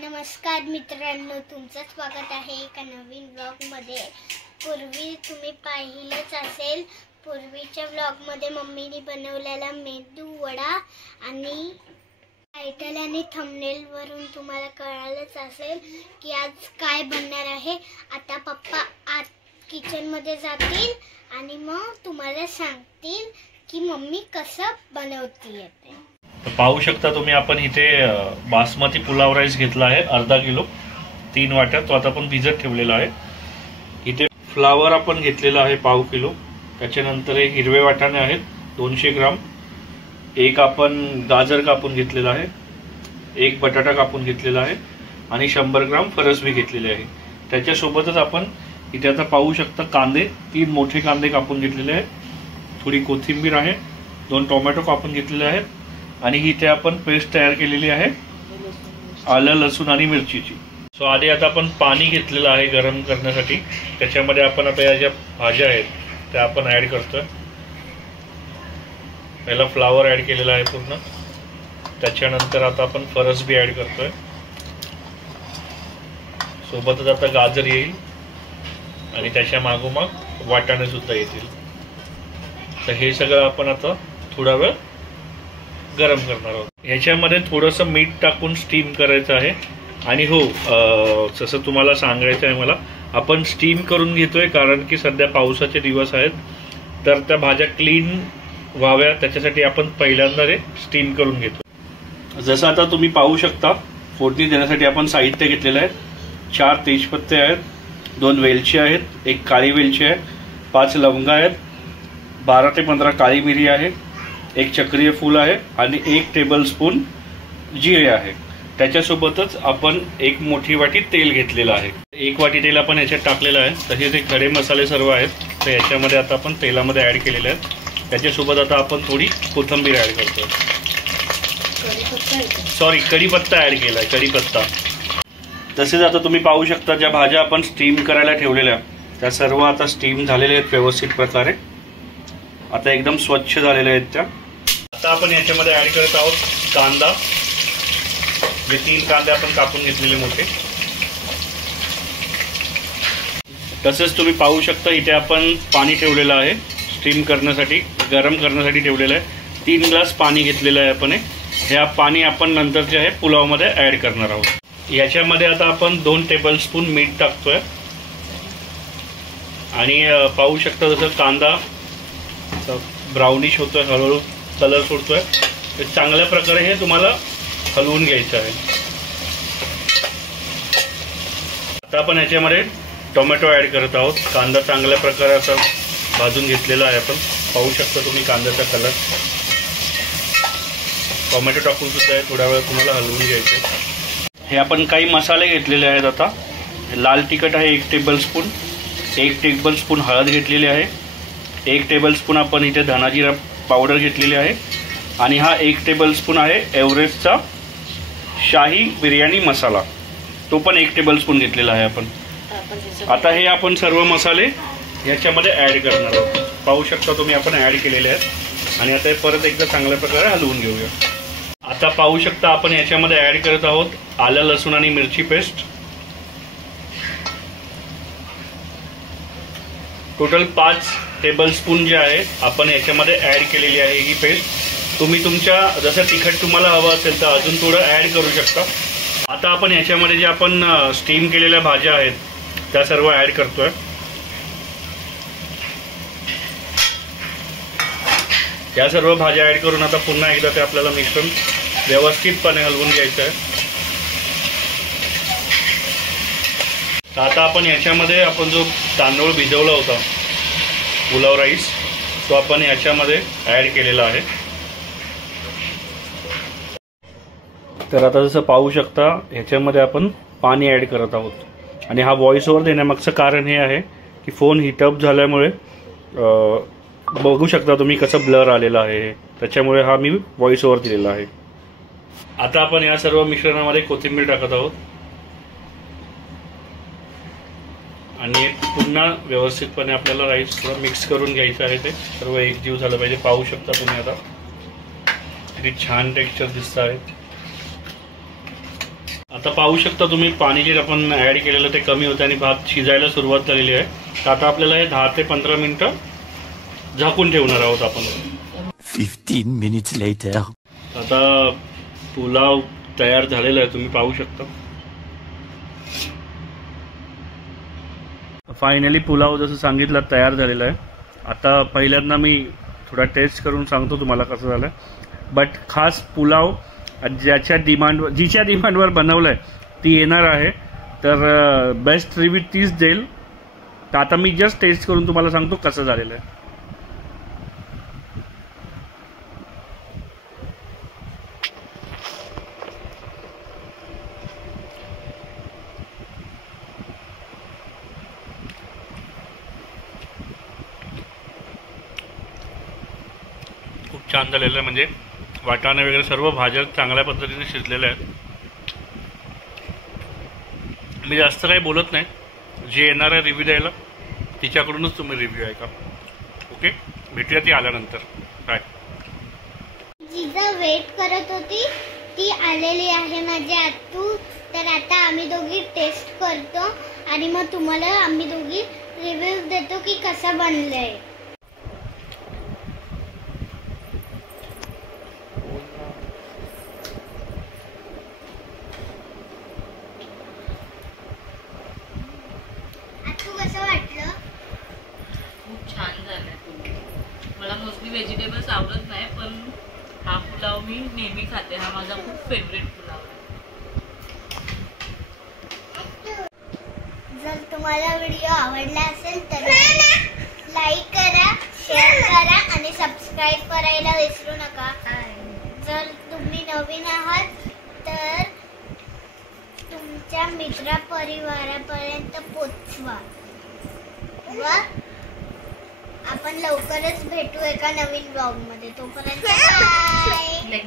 नमस्कार मित्रांनो, तुमचं स्वागत आहे एका नवीन ब्लॉगमध्ये। पूर्वी तुम्ही पाहिलंच असेल, पूर्वीच्या ब्लॉगमध्ये मम्मीने बनवलेला मेदू वडा आणि टायटल आणि थंबनेल वरून तुम्हाला कळालंच असेल की आज काय बनणार आहे। आता पप्पा आज किचनमध्ये जातील आणि मग तुम्हाला सांगतील की मम्मी कसं बनवते ते। पाहू शकता तुम्ही, आपण इथे बासमती पुलाव राईस घेतला आहे अर्धा किलो, 3 वाट्या। तो आता आपण भिजत ठेवलेला आहे। इथे फ्लावर आपण घेतलेला आहे पाव किलो, त्याच्यानंतर हे हिरवे वाटाणे आहेत 200 ग्राम, एक आपण गाजर कापून घेतलेला आहे, एक बटाटा कापून घेतलेला आहे आणि 100 ग्राम फरसबी घेतलेले आहे। त्याच्यासोबतच आपण इथे आता पाहू शकता कांदे, 3 मोठे कांदे कापून घेतलेले आहेत, थोडी कोथिंबीर आहे, 2 टोमॅटो कापून घेतलेले आहेत आणि इथे आपण पेस्ट तयार केलेली आहे आलं लसूण आणि मिरचीची। सो आधी आता आपण पाणी घेतलेलं आहे गरम करण्यासाठी, त्याच्यामध्ये आपण आता या ज्या भाज्या आहेत त्या आपण ऍड करतोय। पहिला फ्लावर ऍड केलेला आहे पूर्ण, त्याच्यानंतर आता आपण फरसबी ऍड करतोय, सोबतच आता गाजर येईल आणि त्याच्या मागोमाग वाटाणे सुद्धा येतील। तर हे सगळं आपण आता थोडा वेळ गरम करणार आहोत। ह्याच्यामध्ये थोडंसं मीठ टाकून स्टीम करायचं आहे। आणि हो, जसं तुम्हाला सांगायचं आहे मला, आपण स्टीम करून घेतोय कारण की सध्या पावसाचे दिवस आहेत, तर त्या भाज्या क्लीन व्हाव्या त्याच्यासाठी आपण पहिल्यांदा ते स्टीम करून घेतो। जसं आता तुम्ही पाहू शकता, फोडणी देण्यासाठी आपण साहित्य घेतलेलं आहे। 4 तेजपत्ते आहेत, 2 वेलची आहेत, 1 काळी वेलची आहे, 5 लवंगा आहेत, 12 ते 15 काळी मिरी आहे, 1 चक्रीय फूल आहे आणि 1 टेबलस्पून जिरे आहे। त्याच्यासोबतच आपण 1 मोठी वाटी तेल घेतलेलं आहे। 1 वाटी तेल आपण याच्यात टाकलेलं आहे। तसे ते खडे मसाले सर्व आहेत तर याच्यामध्ये आता आपण तेलामध्ये ऍड केलेले आहेत। त्याच्यासोबत आता आपण थोडी कोथिंबीर ऍड करतो, कढीपत्ता ऍड केलाय, कढीपत्ता। तसेच आता तुम्ही पाहू शकता, ज्या भाज्या आपण स्टीम करायला ठेवलेल्या त्या सर्व आता स्टीम झालेल्या आहेत व्यवस्थित प्रकारे, आता एकदम स्वच्छ झालेल्या आहेत त्या। आता आपण याच्यामध्ये ऍड करत आहोत कांदा, जे 3 कांदे आपण कापून घेतलेले मोठे। तसेच तुम्ही पाहू शकता इथे आपण पाणी ठेवलेलं आहे स्टीम करण्यासाठी, गरम करण्यासाठी ठेवलेलं आहे। 3 ग्लास पाणी घेतलेलं आहे आपण। हे पाणी आपण नंतर जे आहे पुलावमध्ये ऍड करणार आहोत। याच्यामध्ये आता आपण 2 टेबलस्पून मीठ टाकतोय आणि पाहू शकता जसं कांदा ब्राउनिश होतोय, हळूहळू कलर सोडतोय, तर चांगल्या प्रकारे हे तुम्हाला हलवून घ्यायचं आहे। आता आपण याच्यामध्ये टोमॅटो ऍड करत आहोत। कांदा चांगल्या प्रकारे असा भाजून घेतलेला आहे आपण, पाहू शकता तुम्ही कांद्याचा कलर। टोमॅटो टाकून सुद्धा थोड्या वेळ तुम्हाला हलवून घ्यायचं। हे आपण काही मसाले घेतलेले आहेत। आता लाल तिखट आहे 1 टेबलस्पून, 1 टेबलस्पून हळद घेतलेली आहे, 1 टेबलस्पून आपण इथे धनाजिरा पावडर घेतलेली आहे आणि हा 1 टेबलस्पून आहे एव्हरेस्टचा शाही बिर्याणी मसाला, तो पण 1 टेबलस्पून घेतलेला आहे आपण। आता हे आपण सर्व मसाले याच्यामध्ये ऍड करणार आहोत। पाहू शकता तुम्ही आपण ऍड केलेले आहेत आणि आता हे परत एकदा चांगल्या प्रकारे हलवून घेऊया। आता पाहू शकता आपण याच्यामध्ये ऍड करत आहोत आलं लसूण आणि मिरची पेस्ट। टोटल 5 टेबलस्पून जे आहे आपण याच्यामध्ये ऍड केलेली आहे ही पेस्ट। तुम्ही तुमच्या जसं तिखट तुम्हाला हवं असेल तर अजून थोडं ऍड करू शकता। आता आपण याच्यामध्ये जे आपण स्टीम केलेल्या भाज्या आहेत त्या सर्व ऍड करतोय। या सर्व भाज्या ऍड करून आता पुन्हा एकदा ते आपल्याला मिश्रण व्यवस्थितपणे हलवून घ्यायचं आहे। आता आपण याच्यामध्ये आपण जो तांदूळ भिजवला होता पुलाव राईस, तो आपण याच्यामध्ये ऍड केलेला आहे। तर आता जसं पाहू शकता ह्याच्यामध्ये आपण पाणी ऍड करत आहोत आणि हा व्हॉइस ओव्हर देण्यामागचं कारण हे आहे की फोन हिटअप झाल्यामुळे बघू शकता तुम्ही कसं ब्लर आलेला आहे, त्याच्यामुळे हा मी व्हॉइस ओव्हर दिलेला आहे। आता आपण या सर्व मिश्रणामध्ये कोथिंबीर टाकत आहोत आणि पुन्हा व्यवस्थितपणे आपल्याला राईस थोडं मिक्स करून घ्यायचं आहे। ते सर्व एकजीव झालं पाहिजे। पाहू शकता तुम्ही आता किती छान टेक्स्चर दिसत आहे। आता पाहू शकता तुम्ही पाणी जे आपण ऍड केलेलं ते कमी होतं आणि भात शिजायला सुरुवात झालेली आहे. तर आता आपल्याला हे 10 ते 15 मिनिटं झाकून ठेवणार आहोत आपण. 15 minutes later. आता पुलाव तयार झालेला आहे, तुम्ही पाहू शकता. फायनली पुलाव जसं सांगितलं तयार झालेला आहे. आता पहिल्यांदा मी थोडा टेस्ट करून सांगतो तुम्हाला कसं झालं. बट खास पुलाव जिच्या डिमांडवर बनवलंय ती येणार आहे, तर बेस्ट रिव्ह्यू तीच देईल. तर आता मी जस्ट टेस्ट करून तुम्हाला सांगतो कसं झालेलं आहे. खूप छान झालेलं आहे, म्हणजे वाटाणे वगैरे सर्व भाज्या चांगल्या पद्धतीने शिजलेल्या आहेत. मी जास्त काही बोलत नाही, जे येणार आहे रिव्ह्यू द्यायला तिच्याकडूनच तुम्ही रिव्ह्यू ऐका. ओके, भेटूया ती आल्यानंतर. बाय. जिजा वेट करत होती ती आलेली आहे माझी आतू. तर आता आम्ही दोघी टेस्ट करतो आणि मग तुम्हाला आम्ही दोघी रिव्ह्यू देतो की कसं बनलंय. कसं वाटलं? खूप छान झालंय. मला मोस्टली व्हेजिटेबल्स आवडत नाही, पण हा पुलाव मी नेहमी खाते. हा माझा खूप फेवरेट पुलाव आहे. जर तुम्हाला व्हिडिओ आवडला असेल तर लाईक करा, शेअर करा आणि सबस्क्राईब करायला विसरू नका. जर तुम्ही नवीन आहात तर तुमच्या मित्र परिवारापर्यंत पोचवा. व आपण लवकरच भेटू एका नवीन ब्लॉग मध्ये. तोपर्यंत बाय.